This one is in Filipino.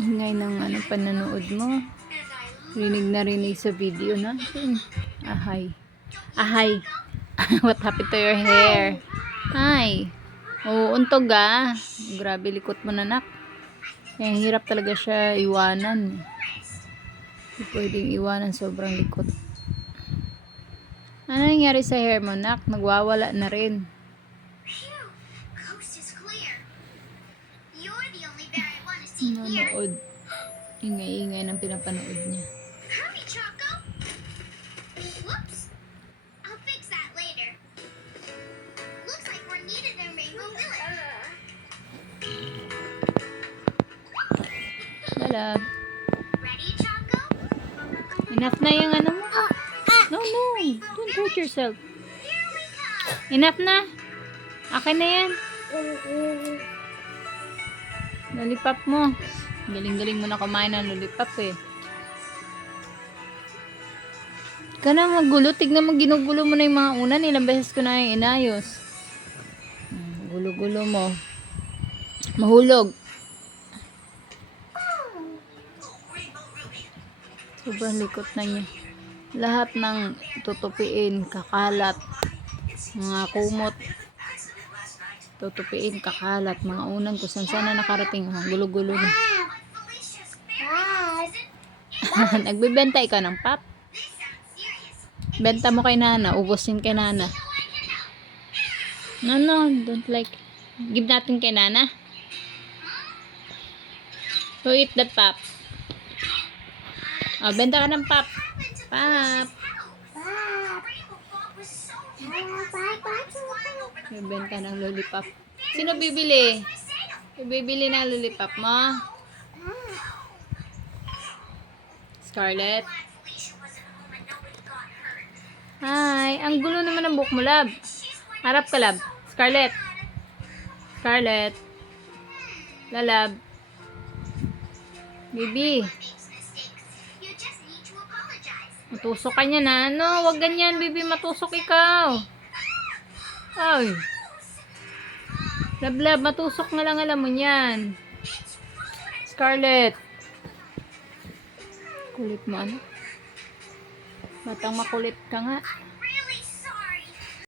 Ingay ng pananood mo. Rinig na rinig sa video natin. Ahay. Ahay. What happened to your hair? Hi. Oh, untog ah. Grabe likot mo na, nak. Kaya hirap talaga siya iwanan. Hindi pwedeng iwanan, sobrang likot. Ano nangyari sa hair mo, nak? Nagwawala na rin. Nanood. Ingay-ingay ng pinapanood niya. Lala. Enough na yung ano mo. No, no. Don't hurt yourself. Enough na. Akin na yan. Lollipop mo. Galing-galing mo na kumain ng lollipop eh. Ka na magulo. Tignan mo, ginugulo mo na yung mga unan. Ilang beses ko na yung inayos. Gulo-gulo mo. Mahulog. Sobrang likot na niya. Lahat ng tutupiin, kakalat, mga kumot, tutupiin, kakalat, mga unan kung saan na nakarating. Gulo-gulo na. Nagbibenta ikaw ng pop? Benta mo kay nana, ubusin kay nana. No, don't like. Give natin kay nana. Who eat that pop? Oh, benta ka ng pop. Pop. Benta ng lollipop. Sino bibili? Bibili ng lollipop mo? Scarlett? Hi. Ang gulo naman ng buhok mo, lab. Harap ka, lab. Scarlett. Scarlett. Lalab. Baby. Matusok ka niya na. No, wag ganyan, baby. Matusok ikaw. Ay. Lab, matusok na lang, alam mo niyan. Scarlett. Kulit mo, ano? Batang makulit ka nga.